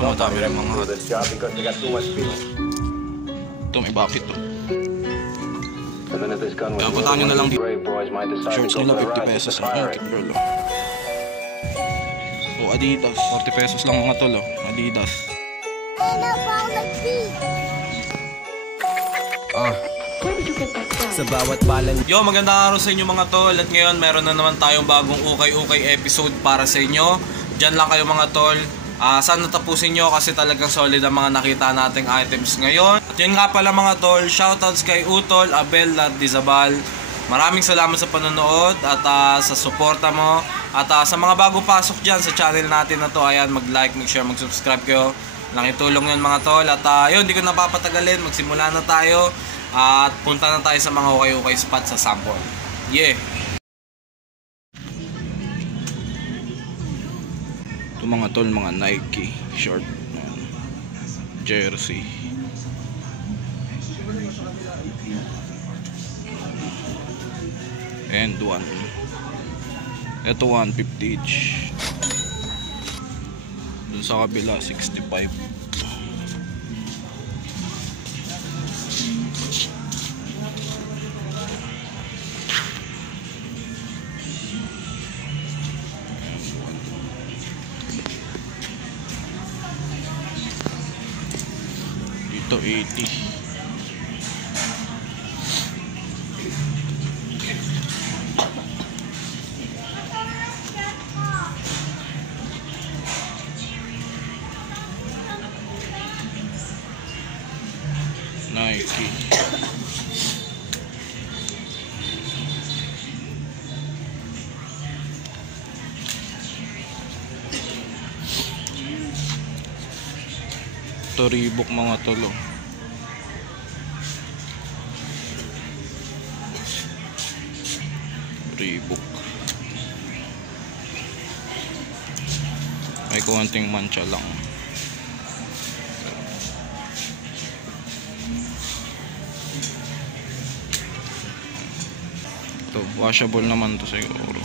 Ito madami rin mga hat. Ito may bakit to. Kaya puntaan nyo na lang dito. Shorts nila 50 pesos. Ang cute bro. O Adidas, 40 pesos lang mga tol. Adidas. Sa bawat balan. Yo, magandang araw sa inyo mga tol. At ngayon meron na naman tayong bagong ukay-ukay episode para sa inyo. Diyan lang kayo mga tol. Sana tapusin nyo kasi talagang solid ang mga nakita nating items ngayon. At yun nga pala mga tol, shoutouts kay Utol, Abel at Dizabal. Maraming salamat sa panonood at sa suporta mo. At sa mga bago pasok dyan sa channel natin na to, ayan, mag-like, mag-share, mag-subscribe kayo. Laking tulong yun mga tol. At yun, di ko napapatagalin, magsimula na tayo. At punta na tayo sa mga ukay-ukay spot sa sample. Yeah! Ito mga tol, mga Nike short, jersey. And one. Ito 150 each. Dun sa kabila 65. Dito 80. Nike. Ito Reebok mga tolo. Reebok. May konting mancha lang. Ito, washable naman to siguro.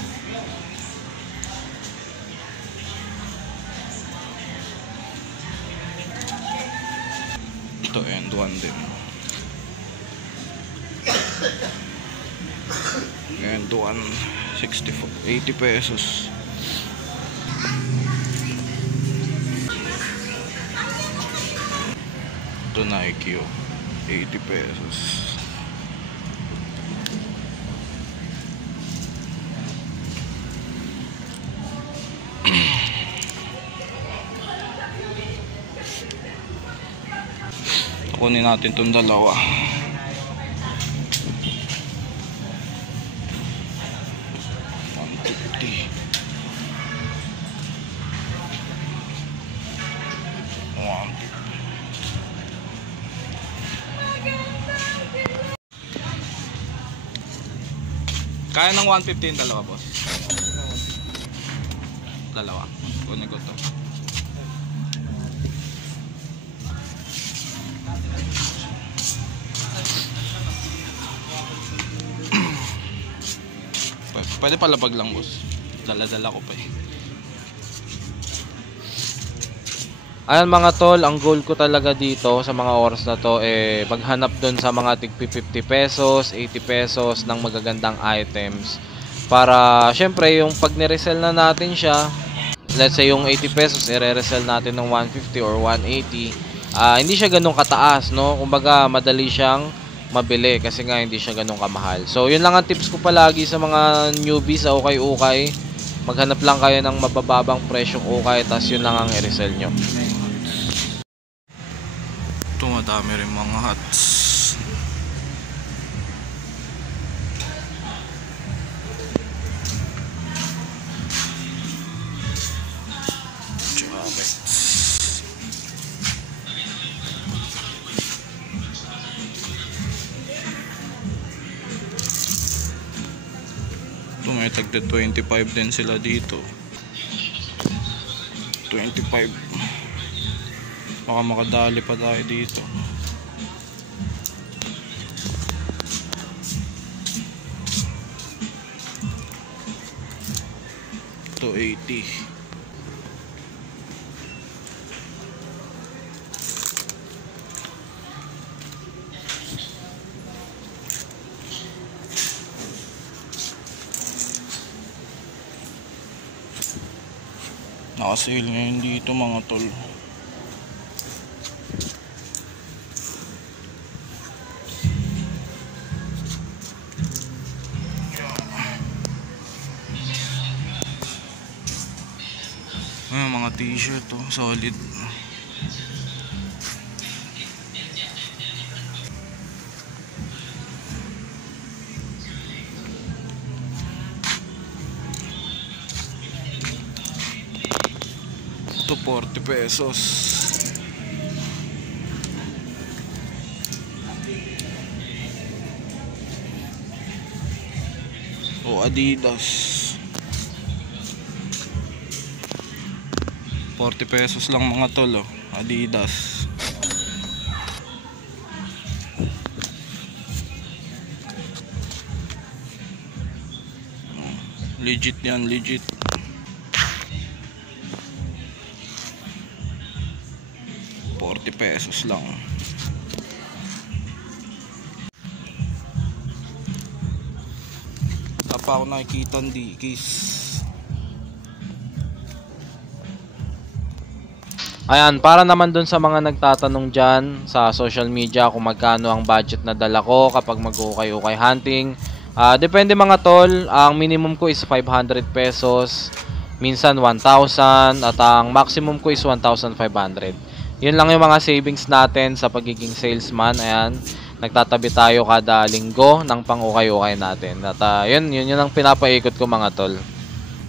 Ito and one din. And one 64, 80 pesos. Ito Nike 80 pesos. Kunin natin itong dalawa. Kaya ng 150 yung dalawa, boss. Dalawa. Kunin ko to. Pwede palapag lang, boss. Dala-dala ko pa eh. Ayan mga tol, ang goal ko talaga dito sa mga oras na to maghanap dun sa mga tig 50 pesos, 80 pesos ng magagandang items. Para syempre yung pag ni-resell na natin siya, let's say yung 80 pesos i-resell natin ng 150 or 180, hindi siya ganun kataas, no? Kumbaga madali siyang mabili kasi nga hindi siya ganun kamahal. So yun lang ang tips ko palagi sa mga newbies sa ukay-ukay. Maghanap lang kayo ng mabababang presyong ukay, tas yun lang ang i-resell nyo. Ito madami rin mga hats. Ito may tagda 25 din sila dito. 25. Baka makadali pa tayo dito. Ito 80. Naka-sale ngayon dito mga tol. Ayan, mga t-shirt oh, solid. Ito 40 pesos. O Adidas. 40 pesos lang mga tol oh. Adidas. Legit yan, legit. Pesos lang. Wala pa ako nakikita ng Dickies. Ayan, para naman dun sa mga nagtatanong dyan sa social media kung magkano ang budget na dala ko kapag mag-ukay-ukay hunting. Depende mga tol, ang minimum ko is 500 pesos, minsan 1,000 at ang maximum ko is 1,500. Yun lang yung mga savings natin sa pagiging salesman. Ayan, nagtatabi tayo kada linggo ng pang-ukay-ukay natin. At yun ang pinapaikot ko mga tol.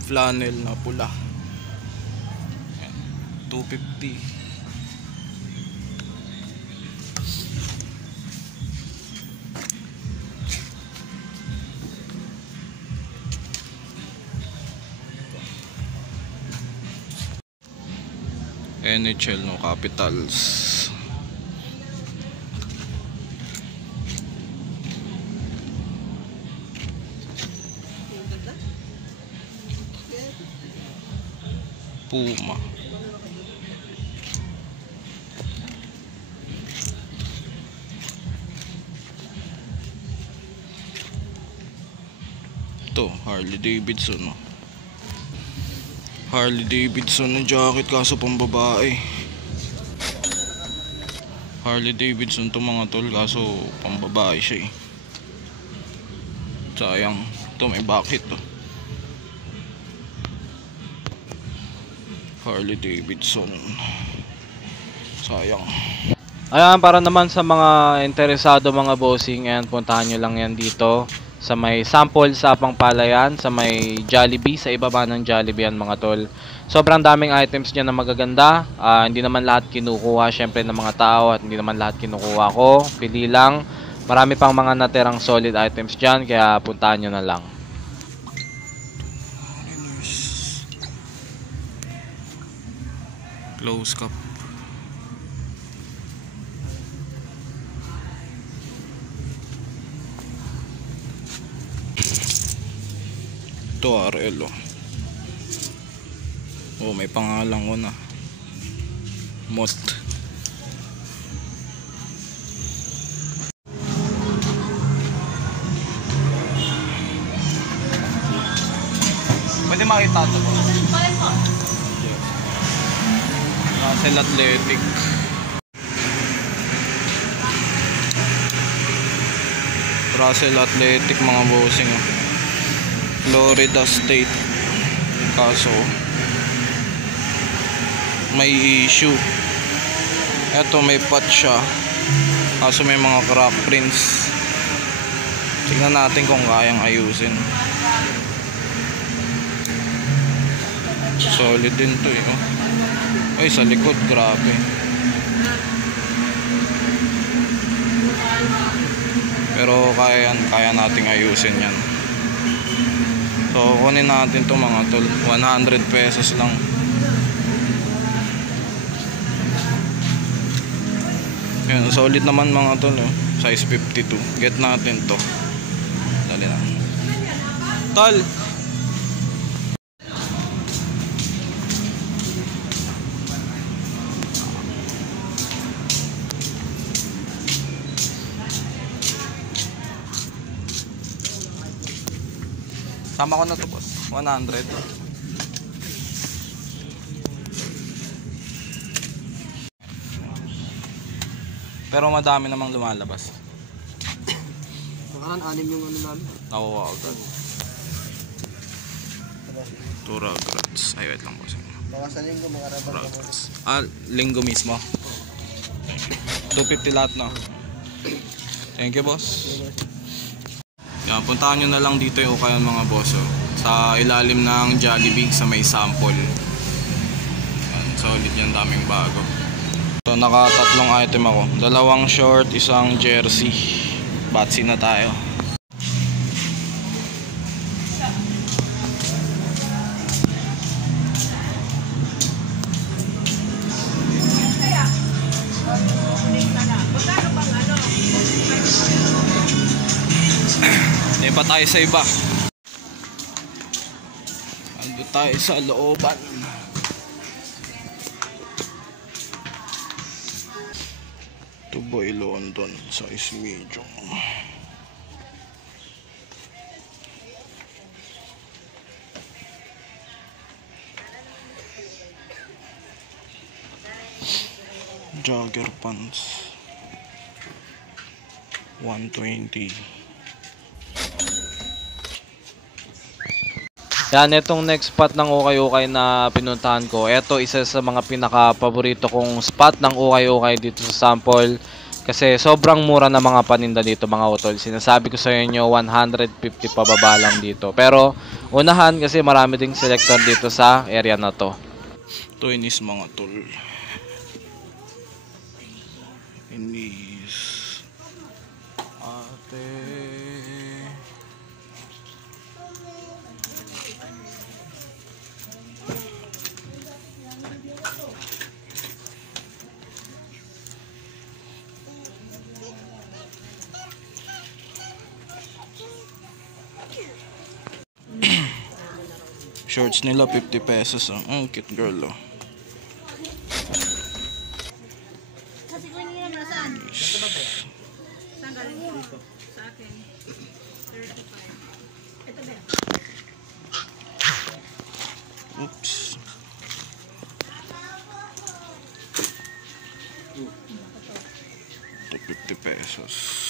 Flannel na pula. 250. NHL no Capitals. Puma. Ito Harley Davidson no. Harley Davidson na jacket kaso pang babae. Harley Davidson to mga tol kaso pang babae siya eh. Sayang. Ito may bakit to. Harley Davidson. Sayang. Ayan, para naman sa mga interesado mga bossing, ayan, puntahan nyo lang yan dito sa may sample sa Pangpalayan, sa may Jollibee, sa ibaba ng Jollibee yan mga tol. Sobrang daming items niya na magaganda. Hindi naman lahat kinukuha syempre ng mga tao at hindi naman lahat kinukuha ko. Pili lang. Marami pang mga natirang solid items dyan, kaya puntahan nyo na lang. Close cup. Ito RL oh. Oh, may pangalan ko na. Mot. Pwede makita ito po. Russell Athletic. Russell Athletic mga bossing oh. Florida State. Kaso may issue. Eto may patch siya. Kaso may mga crack prints. Tingnan natin kung kayang ayusin. Solid din to eh oh. Ay sa likod grabe. Pero kaya nating ayusin yan. So kunin natin to mga tol. 100 pesos lang. Yan, solid naman mga tol oh. Size 52. Get natin to. Dali na. Tol. Sama ko na to boss. 100. Pero madami namang lumalabas. Nakaraan 6 yung ano namin. Nakuha agad. Tura grats. Ay, wait lang po sa inyo. Baka sa linggo makarabang ka muna. Linggo mismo. 250 lahat na. Thank you, boss. Yan, puntahan nyo na lang dito yung ukayan mga boss. Oh. Sa ilalim ng Jollibee sa may sample. Yan, solid yan, daming bago. So, naka-3 item ako. 2 short, 1 jersey. Batsi na tayo. Pa tayo sa iba. Ando tayo sa looban. Tuboy London size medium. Jogger pants 120. Yan, itong next spot ng ukay-ukay na pinuntahan ko. Ito, isa sa mga pinaka-paborito kong spot ng ukay-ukay dito sa sample. Kasi sobrang mura na mga paninda dito mga utol. Sinasabi ko sa inyo, 150 pababa lang dito. Pero, unahan kasi marami ding selector dito sa area na to. Ito inis mga tol. Inis. Ate. Shorts nila 50 pesos. Ang cute girl oh. Kasi kung hindi naman saan? Saan galing dito? Sa akin. 35. Ito ba? Oops. Ito 50 pesos.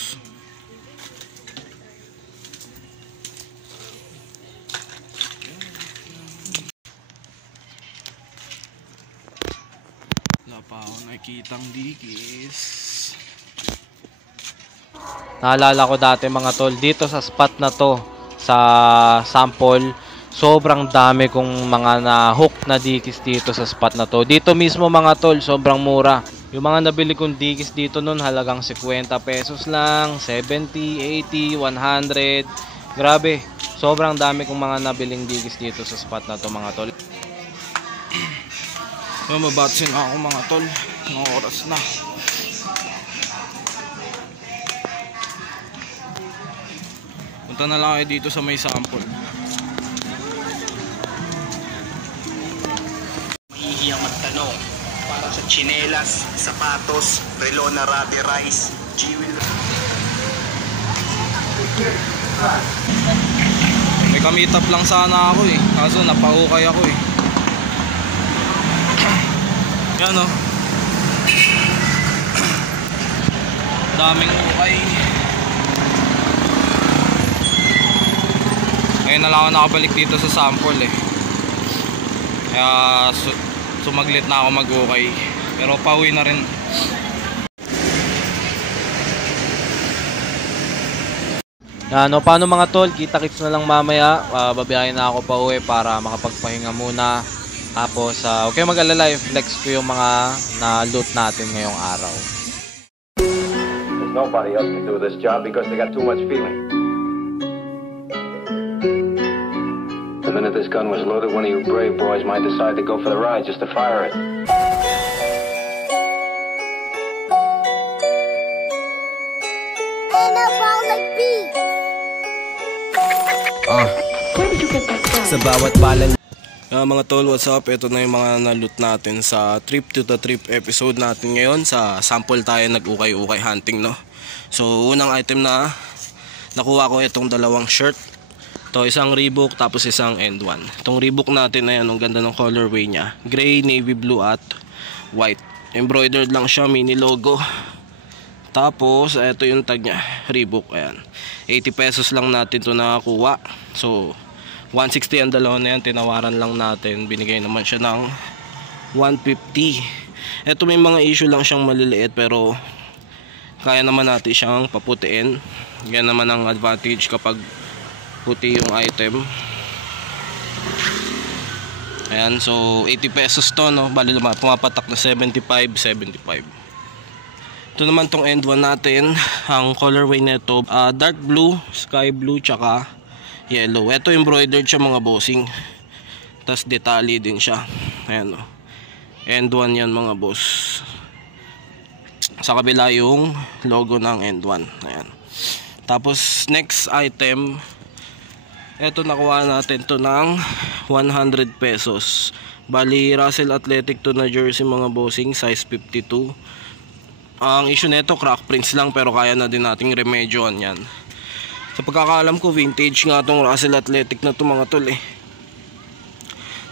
Wala pa ako nakikitang dikis. Naalala ko dati mga tol, dito sa spot na to, sa sample, sobrang dami kong mga na-hook na dikis dito sa spot na to. Dito mismo mga tol, sobrang mura. Yung mga nabili kong dikis dito nun, halagang 50 pesos lang, 70, 80, 100. Grabe, sobrang dami kong mga nabiling dikis dito sa spot na to mga tol. Mabatsin ako mga tol. Mga oras na. Punta na lang kayo dito sa may sample. Mahihiyang magtanong para sa tsinelas, sapatos, relo na rubberized, jewelry. May kamitap lang sana ako eh. Kaso napahukay ako eh. Yan o. Daming ukay. Ngayon na lang ako nakabalik dito sa sample eh. Kaya sumaglit na ako mag-ukay. Pero pauwi na rin. Ano, paano mga tol? Kita-kits na lang mamaya. Babiyahin na ako pa uwi para makapagpahinga muna. Tapos, okay mag-alala, i-flex ko yung mga na-loot natin ngayong araw. Nobody else can do this job because they got too much feeling. The minute this gun was loaded, one of you brave boys might decide to go for the ride just to fire it. Sa bawat balang Mga tol, what's up? Ito na yung mga na-loot natin sa Trip to the Trip episode natin ngayon. Sa sample tayo nag-ukay-ukay hunting, no? So, unang item na nakuha ko itong 2 shirt. Ito, isang Reebok tapos isang End1. Itong Reebok natin, ayan, ang ganda ng colorway niya. Gray, navy blue at white. Embroidered lang siya, mini logo. Tapos ito yung tag nya, Reebok. Ayan, 80 pesos lang natin to nakakuha. So 160 ang dalawa na yan, tinawaran lang natin, binigay naman siya ng 150. Ito may mga issue lang siyang maliliit pero kaya naman natin siyang paputiin. Yan naman ang advantage kapag puti yung item. Ayan, so 80 pesos to, no? Bali pumapatak na 75. Ito naman tong end one natin. Ang colorway nito, dark blue, sky blue, tsaka yellow. Ito embroidered siya mga bossing. Tas detalye din siya. Ayan, no? End one yan mga boss. Sa kabila yung logo ng end one. Ayan. Tapos next item, eto nakuha natin to ng 100 pesos. Bali Russell Athletic to na jersey mga bossing, size 52. Ang issue nito crack prints lang pero kaya na din nating remedyoan yan. Sa pagkakaalam ko vintage nga tong Russell Athletic na to mga tol eh.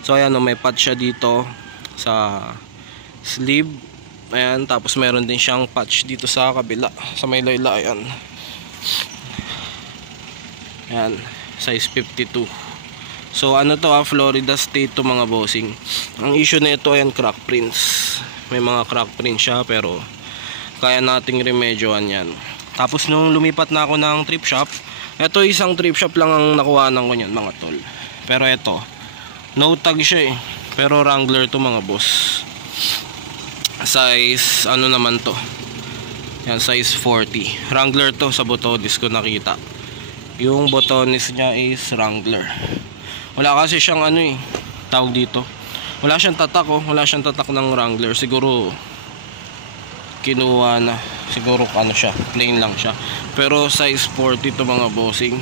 So ayan, may patch siya dito sa sleeve. Ayan, tapos meron din siyang patch dito sa kabila, sa may layla. Ayan. Ayan, size 52. So ano to, Florida State to mga bossing. Ang issue nito ayan, crack prints. May mga crack prints siya pero kaya nating remedyoan yan. Tapos nung lumipat na ako ng thrift shop, ito isang thrift shop lang ang nakuhanan ko niyan mga tol. Pero ito, no tag siya eh. Pero Wrangler to mga boss. Size ano naman to, yan, size 40. Wrangler to, sa botones ko nakita. Yung botones niya is Wrangler. Wala kasi siyang ano eh, tawag dito, wala siyang tatak oh. Wala siyang tatak ng Wrangler. Siguro kinuha na, siguro ano siya, plain lang siya. Pero size 40 to mga bossing.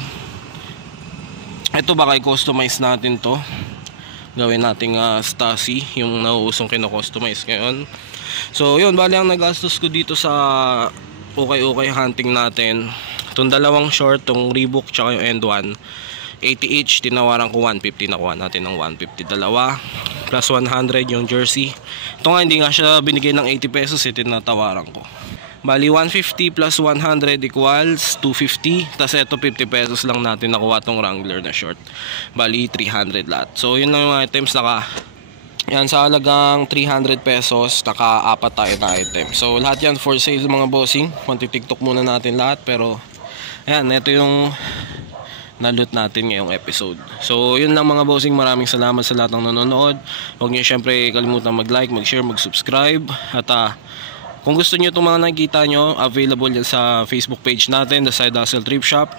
Ito baka i-customize natin to, gawin nating Stasi, yung nauusong kino-customize ngayon. So yun, bali ang nagastos ko dito sa okay hunting natin, itong dalawang short, tong Reebok tsaka yung end one, 80 each, tinawaran ko 150, nakuha natin ng 150 dalawa, plus 100 yung jersey. Ito nga hindi nga siya binigay ng 80 pesos, tinatawaran ko. Bali 150 plus 100 equals 250. Tas ito 50 pesos lang natin nakuha tong Wrangler na short. Bali 300 lahat. So yun lang yung items, yan sa halagang 300 pesos naka-apat tayo na item. So lahat yan for sale mga bossing. Manti-tiktok muna natin lahat, pero ayan, ito yung na-loot natin ngayong episode. So yun lang mga bossing, maraming salamat sa lahat ng nanonood. Huwag niyo syempre kalimutan mag-like, mag-share, mag-subscribe. At kung gusto niyo itong mga nakikita nyo, available yan sa Facebook page natin, The Side Hustle Thrift Shop.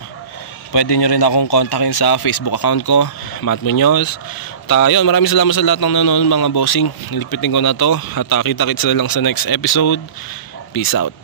Pwede nyo rin akong kontakin sa Facebook account ko, Matt Munoz. At yun, maraming salamat sa lahat ng nanonood mga bossing. Niligpitin ko na to. At kita-kits na lang sa next episode. Peace out.